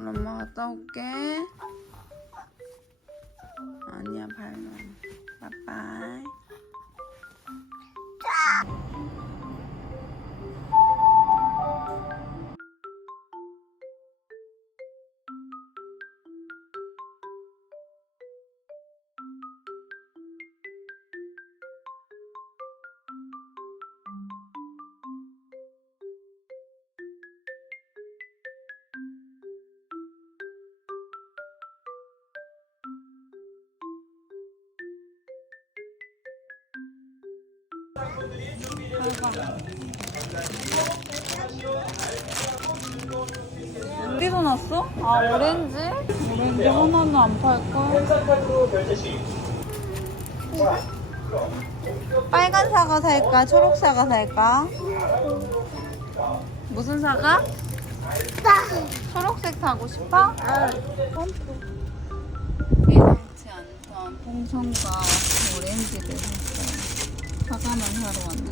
얼른 엄마 갔다 올게. 아니야, 발로. 빠빠이. 안 팔걸? 빨간 사과 살까? 초록 사과 살까? 무슨 사과? 초록색 사고 싶어? 예상치 않던 풍선과 오렌지를 샀어요. 사과만 사러 왔는데.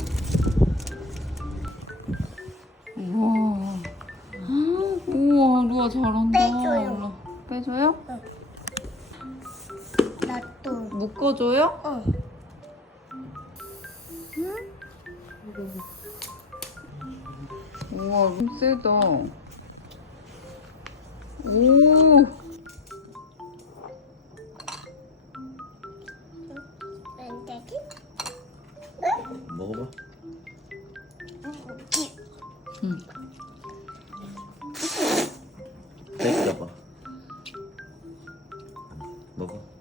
우와. 우와, 루아 잘한다. 빼줘요. 루아. 빼줘요? 나도. 묶어줘요? 어. 우와, 룸 세다. 오? 먹어봐. 응. 뺏겨봐. 먹어.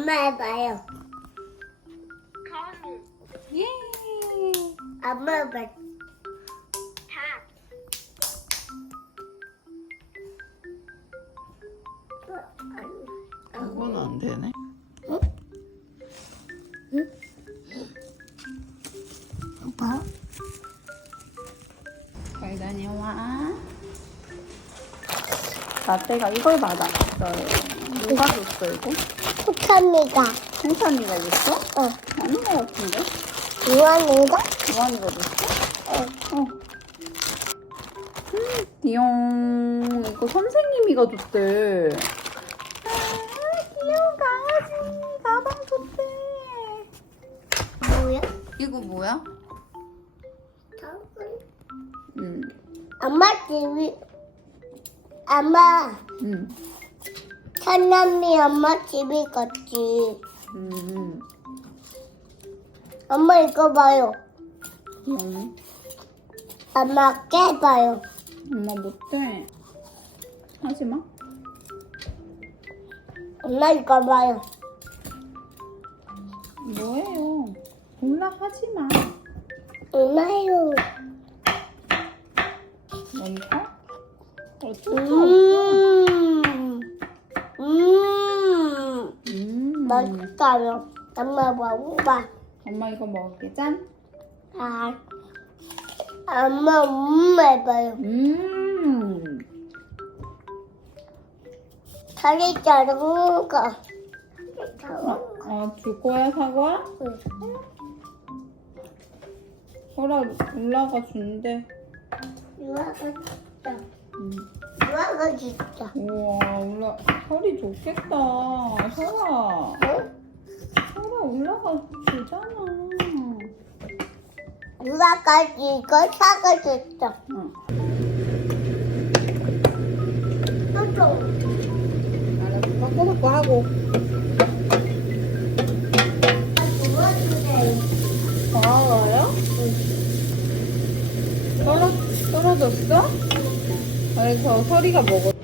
엄마 해봐요. 거미. 예. 엄마 해봐. 닭. 그건 안 되네. 오빠? 잘 다녀와. 라떼가 이걸 받았어요. 누가 줬어, 이거? 축하합니다. 홍찬이가 줬어? 어. 아닌 것 같은데? 유한이가? 유한이가 줬어? 어. 음, 띠용. 이거 선생님이가 줬대. 아, 귀여운 강아지. 가방 줬대. 뭐야? 이거 뭐야? 응. 엄마 집이 엄마 응. 천남이 엄마 집이 갔지. 음. 엄마 이거 봐요. 응. 엄마 깨봐요. 엄마 못해. 하지 마. 엄마 이거 봐요. 뭐예요? 몰라 하지 마. 엄마요. 뭔가? 어쩔 수 없어. 맛있어요. 엄마 먹어봐. 엄마 이거 먹을게. 짠. 아. 엄마 음 해봐요. 음. 다리 자른 거. 어, 어, 줄 거야 사과? 설아 올라가 준대. 유아가 진짜. 음. 유아가 진짜. 우와 올라 설이 좋겠다. 설아. 응? 설아 올라가 주잖아. 유아가 이거 사가 진짜. 응. 또 알았어. 바꿔 바꿔 하고. 도와주세요. 고마워요? 떨어, 떨어졌어? 그래서 설이가 먹었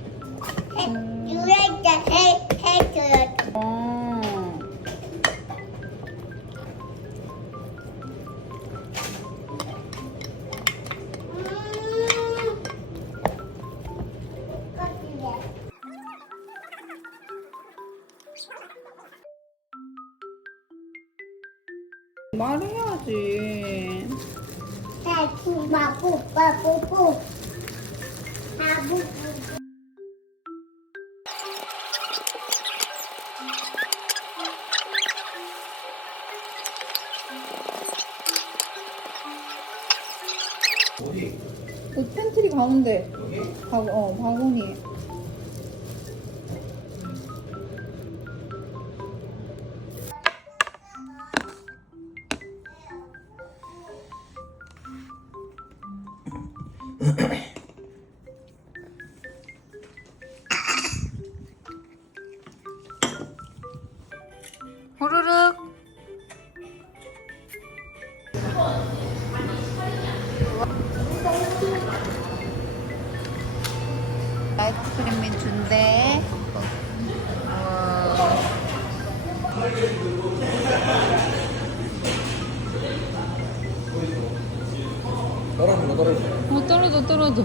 어 떨어져 떨어져.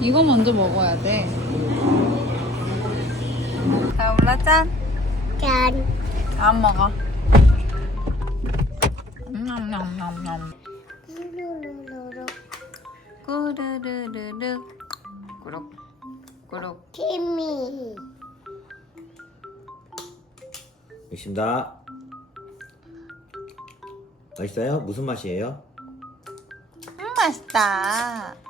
이거 먼저 먹어야 돼. 자 올라 짠. 짠 안 먹어. 냠냠냠냠. 루루루루 꾸르르르르. 꾸룩 꾸룩. 티미 있습니다 맛있어요? 무슨 맛이에요? 음 맛있다.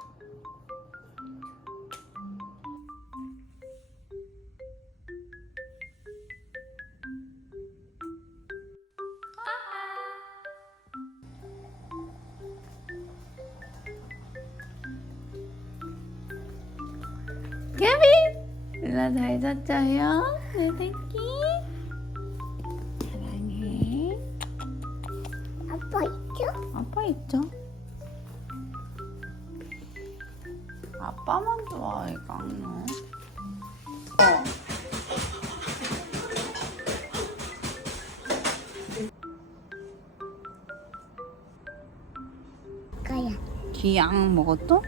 기양 먹었어?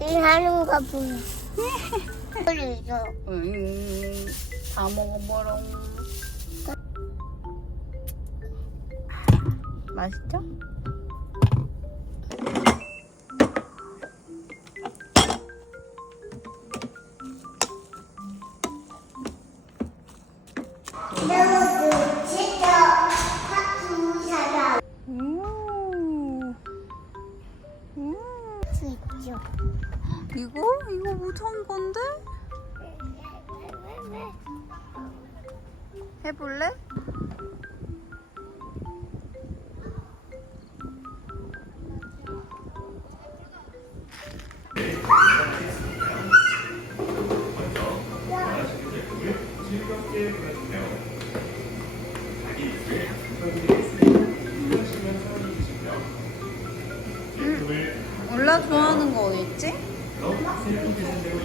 하는 거 보여 그래서 응, 다 먹어버려. 맛있죠? 올라 좋아하는 거 어디 있지?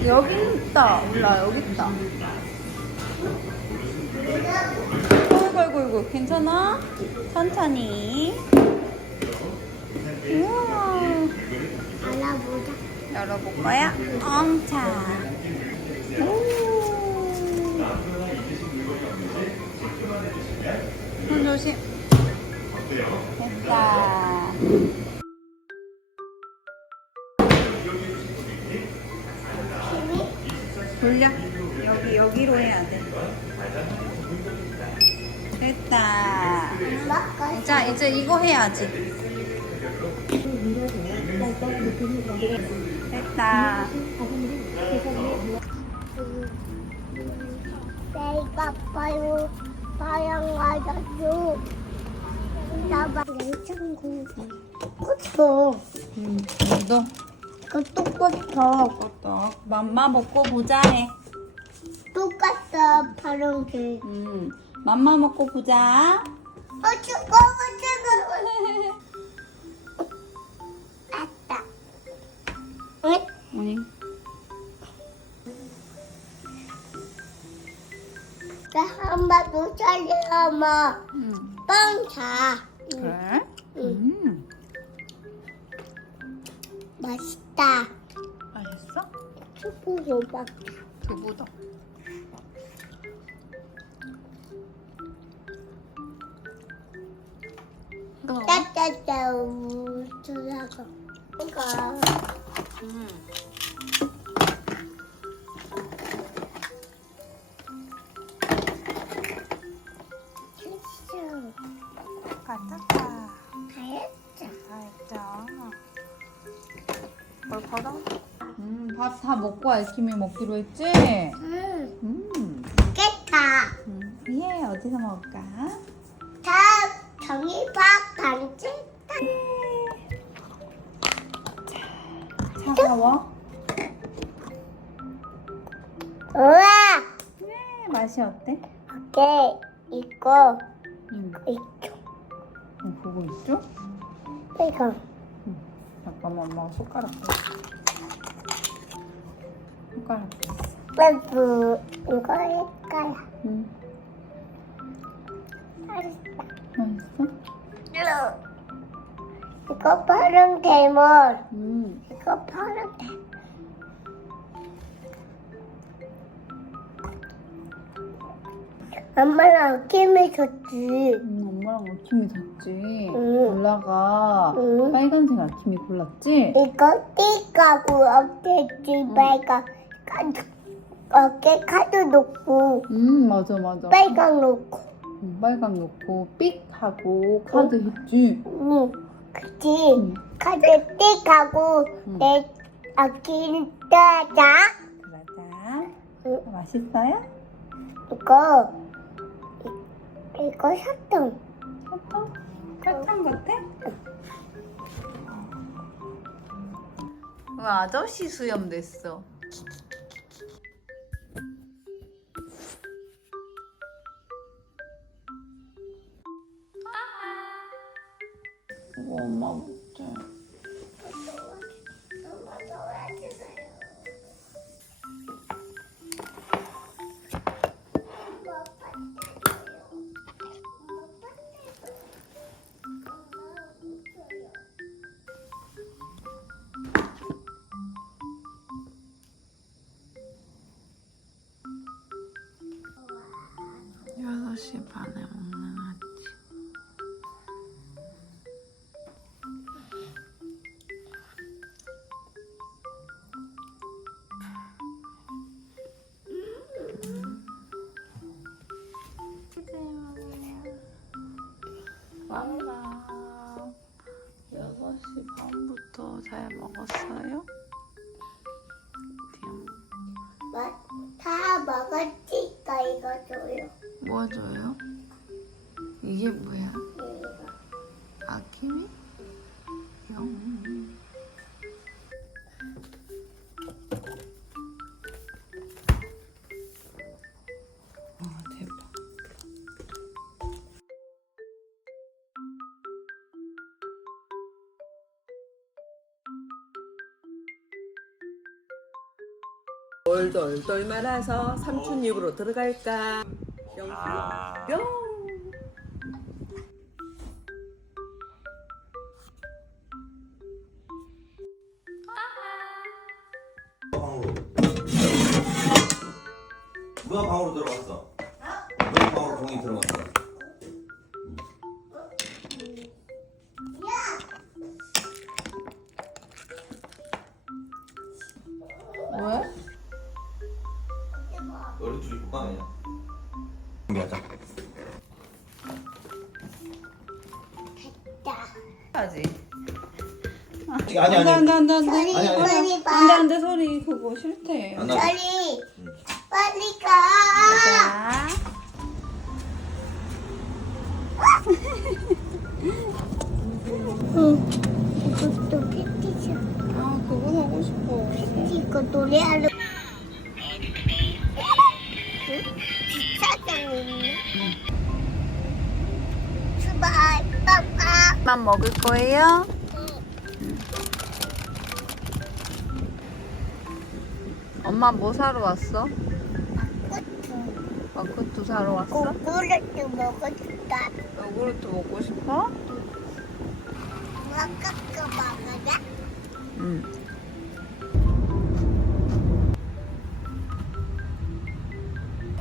여기 있다. 올라 여기 있다. 어이구 어이구 어이구 괜찮아? 천천히. 우와. 알아보자 열어볼 거야? 엉차. 이제 이거 해야지. 됐다. 내가 봐요 바양 맞았어 나봐 냉장고 똑같어 음, 너그 똑같아 또 맘마 먹고 보자 해. 똑같아 파란색 음, 맘마 먹고 보자. 어 뜨거워 아따 응? 아니. 나한번 더 살려마 음. 빵사 그래? 응. 음. 맛있다 맛있어? 초코 소박 두부다. 뜨거워? 따따따 우주라고 이거 음. 칠수 가짜까. 가야죠 알죠. 뭘 받아? 음, 밥 다 먹고 알킴이 먹기로 했지? 응 음. 깨다 음. 예, 어디서 먹을까? 이거 잠깐만, 엄마가 숟가락 줘. 숟가락 줘. 빼부 이거 할까요? 응. 알았어 맛있어? 이거 파란 괴물 음. 이거 파란 괴물 엄마랑 김이 줬지 음, 엄마랑 알킴이 샀지. 응. 올라가 응. 빨간색 알킴이 골랐지? 이거 띠가고 어깨 집에가 카드 어깨 카드 놓고 음, 맞아, 맞아. 빨강 놓고 음, 빨강 놓고 삑 하고 카드 했지. 응 그치 응. 카드 띠가고 응. 내 어깨 따자 그러자. 응. 맛있어요? 이거 이- 이거 사탕 사탕? 사탕 같아? 왜 아저씨 수염 됐어? 6시 반부터 잘 먹었어요? 뭐, 다 먹었으니까 이거 줘요 뭐 줘요? 이게 뭐야? 돌돌돌 말아서 삼촌 입으로 들어갈까? 뿅. 방으로. 누가 방으로 들어갔어? 누가 방으로 동이 들어갔어? 아니 아니 안돼 아니. 안돼 안돼 안돼. 아니, 아니. 안돼 안돼 소리 그거 싫대. 안 나. 저리 빨리 가 자. 이것도 패티셔 아 그거 사고 싶어. 이거 노래하는 비싸잖니 수박 빠빠 만 먹을 거예요? 엄마 뭐 사러 왔어? 마크투 사러 왔어? 고구려도 먹어줄까 요구르트 먹고 싶어? 아까거 먹어라 응.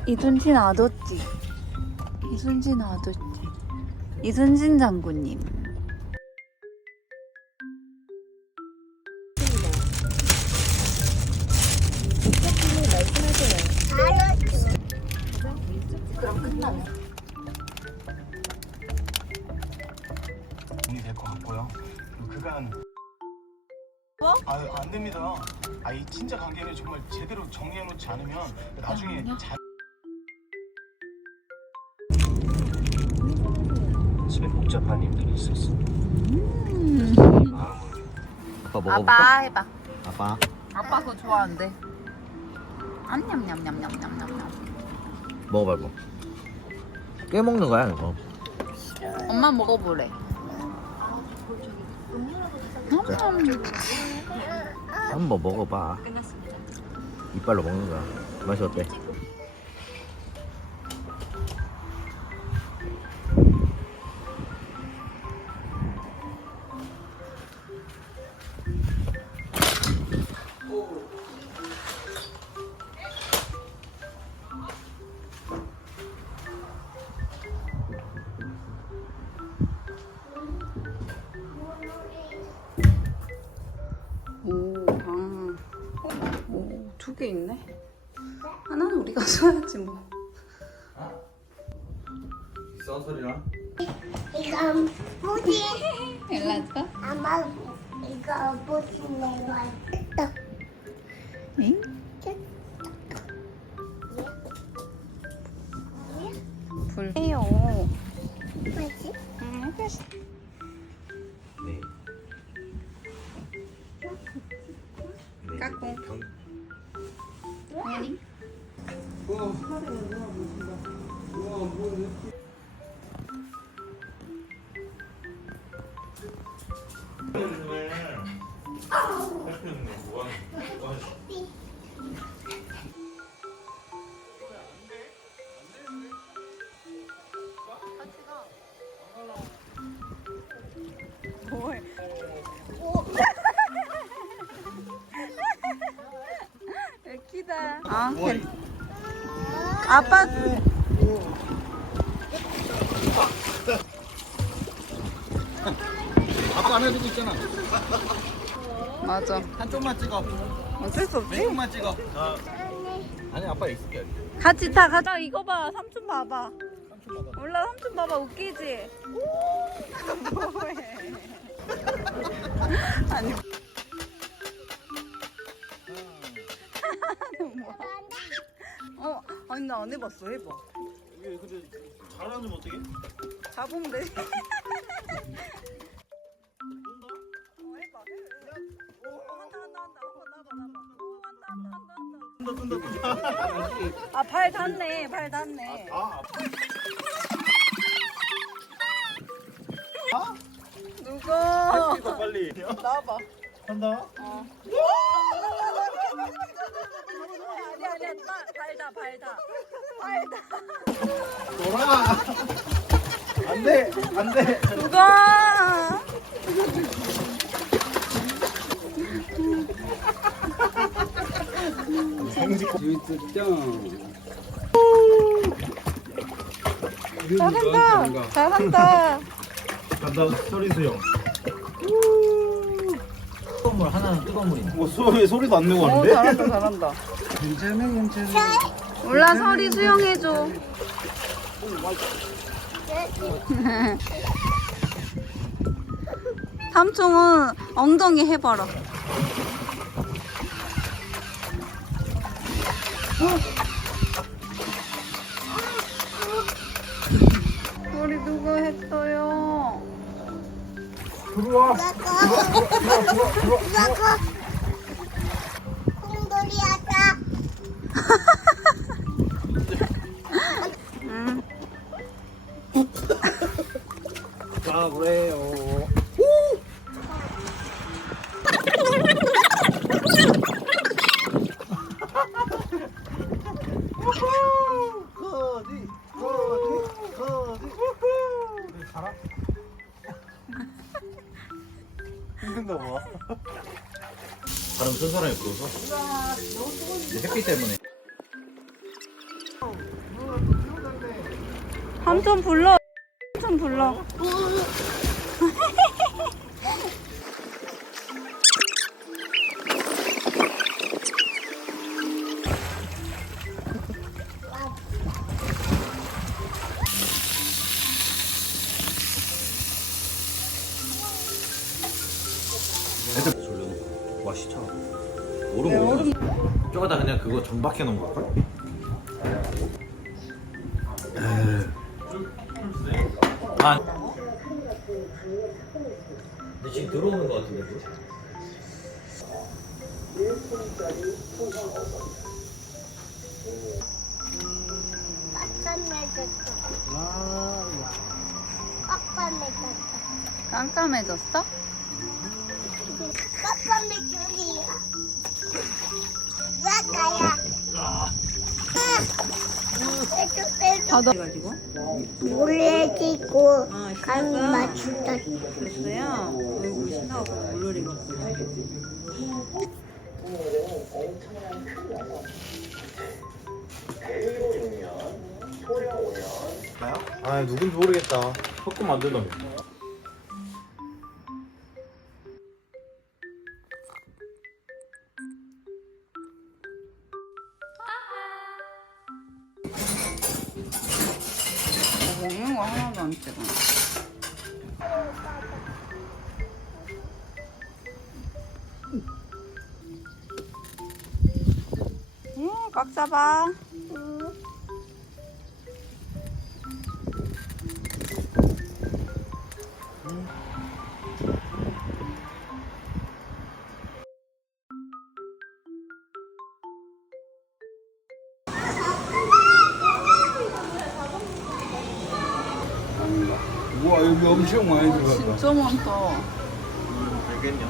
이순신 아도찌. 이순신 아도찌. 이순신 장군님. 아빠 먹어볼까? 아빠 해봐. 아빠. 아빠 그거 좋아한대. 암냠냠냠냠냠냠냠. 먹어봐 이거. 꽤 먹는 거야 이거. 엄마 먹어보래. 음, 한번 먹어봐. 이빨로 먹는 거야. 맛이 어때? 소리나? 이거 뭐지? 일났어? 아마 이거 뭐지 내가 했다. 응? 아, 괜- 아빠 아빠 안 해주고 있잖아. 맞아. 한쪽만 찍어. 어쩔 수 없지. 왼쪽만 찍어. 아니 아빠 있을게. 같이 타 가자. 이거 봐. 삼촌 봐봐. 몰라 삼촌 봐봐 웃기지. 뭐해? 아니. 아니 나 안 해봤어. 해봐. 이게 근데 잘하면 어떻게? 잡으면 돼. 어, 해봐. 어, 한다 한다 한다. 한번 나봐 나봐. 오, 한다 한다 한다 한다. 아, 발 닿네. 발 닿네. 아, 누가? 더 빨리. 나와봐. 한다. 아니 아니야. 나- 발다 발다. 발다. 돌아. 안 돼. 안 돼. 누가? 잘한다. 잘한다. 간다. 소리 수영. 뜨거운 물 하나는 뜨거운 물이네. 뭐 소리 소리도 안 내고 오 하는데? 잘한다 잘한다. 괜찮네, 괜찮네. 올라 서리 수영해줘. 삼촌은 엉덩이 해봐라. 우리 누가 했어요? 들어와. 이거 이거 콩돌이 응. 자, 그래요. 저거다 그냥 그거 정박해 놓은 걸걸? 아 근데 지금 들어오는 거 같은데 그거? 아 누군지 모르겠다. 놈먹 우와 여기 엄청 많이 들어갔다. 진짜 많다. 알겠냐?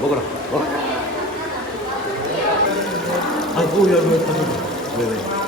먹어라. 먹어라. 아이고 야 이거 왜왜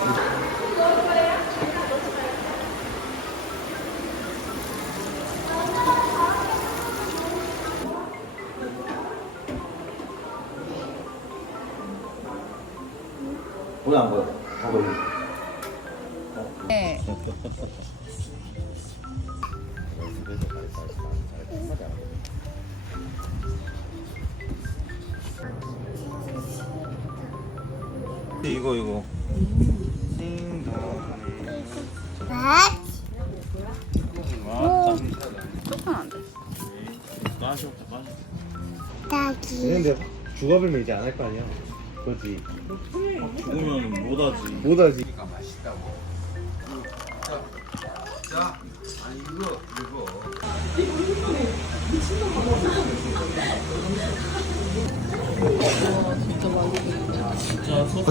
닭이. 근데 죽어버리면 이제 안 할 거 아니야. 그렇지. 죽으면 못하지. 못하지.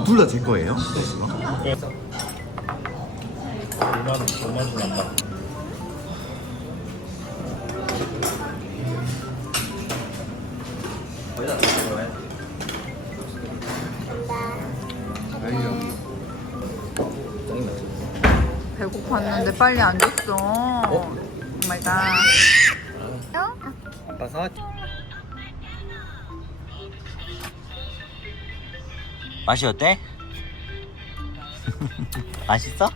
둘다 제 거예요? 얼마나 얼마나 난다 배고팠는데 빨리 안 줬어. 오 마이 갓. 아빠 사 맛이 어때? 맛있어?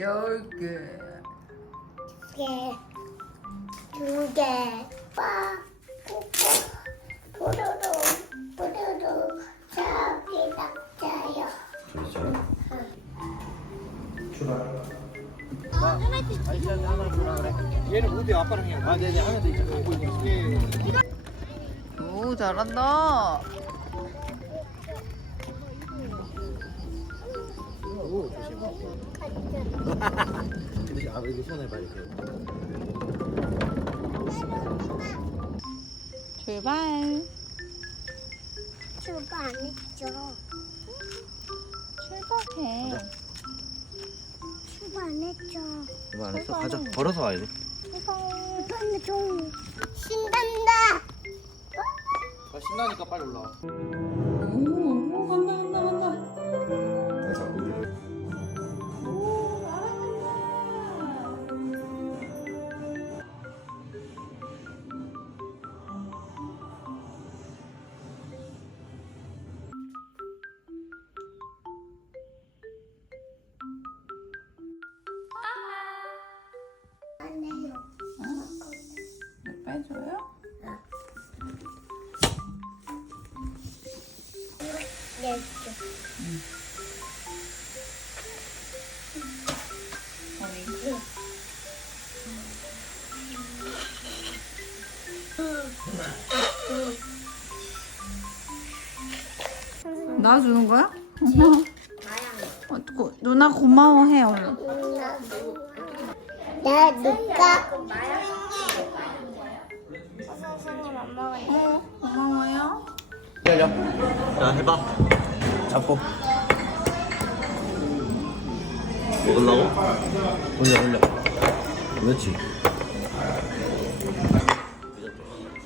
열 개. 개, 두 개, 빠, 꼬꼬, 뽀로로, 뽀로로, 저기 낙자요. 얘는 어디 아빠랑 해. 아, 네네 하는데 이제 있는 게. 오 잘한다. 아 여기 손에 봐 이렇게. 출발. 출발 안 했죠. 출발해. 출발 안 했죠. 이거 안 했어? 가자. 걸어서 와야 돼. 출발 좀 신난다. 아, 신나니까 빨리 올라와. 빼줘요? 네. 나 주는 거야? 어, 고, 누나 고마워해 얼른. 나 누가 기다려. 자 해봐. 잡고. 먹으려고? 올려 올려. 그렇지.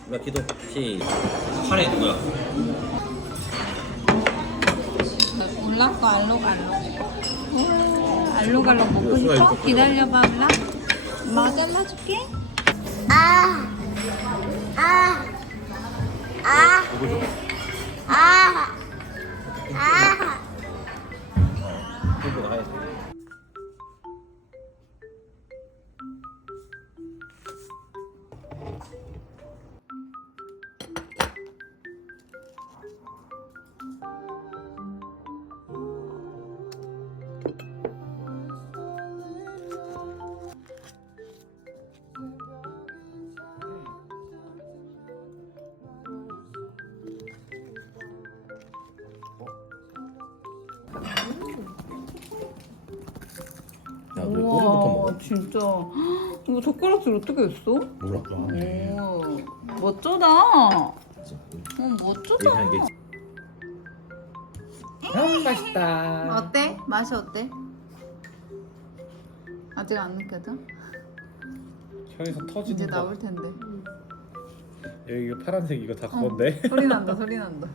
나 기도 시. 팔에 누구야? 올라가 알록알록. 오, 알록알록 먹고 싶어? 기다려봐 올라. 엄마가 잘라줄게. 아, 아, 아, 아, 진짜. 이거 젓가락질 어떻게 했어? 몰라. 오, 멋져다. 어, 멋져다. 얘기하는 게 너무 맛있다. 어때? 맛이 어때? 아직 안 느껴져? 혀에서 이제 터지는 거. 나올 텐데. 여기 이거 파란색 이거 다 어, 그건데. 소리 난다, 소리 난다.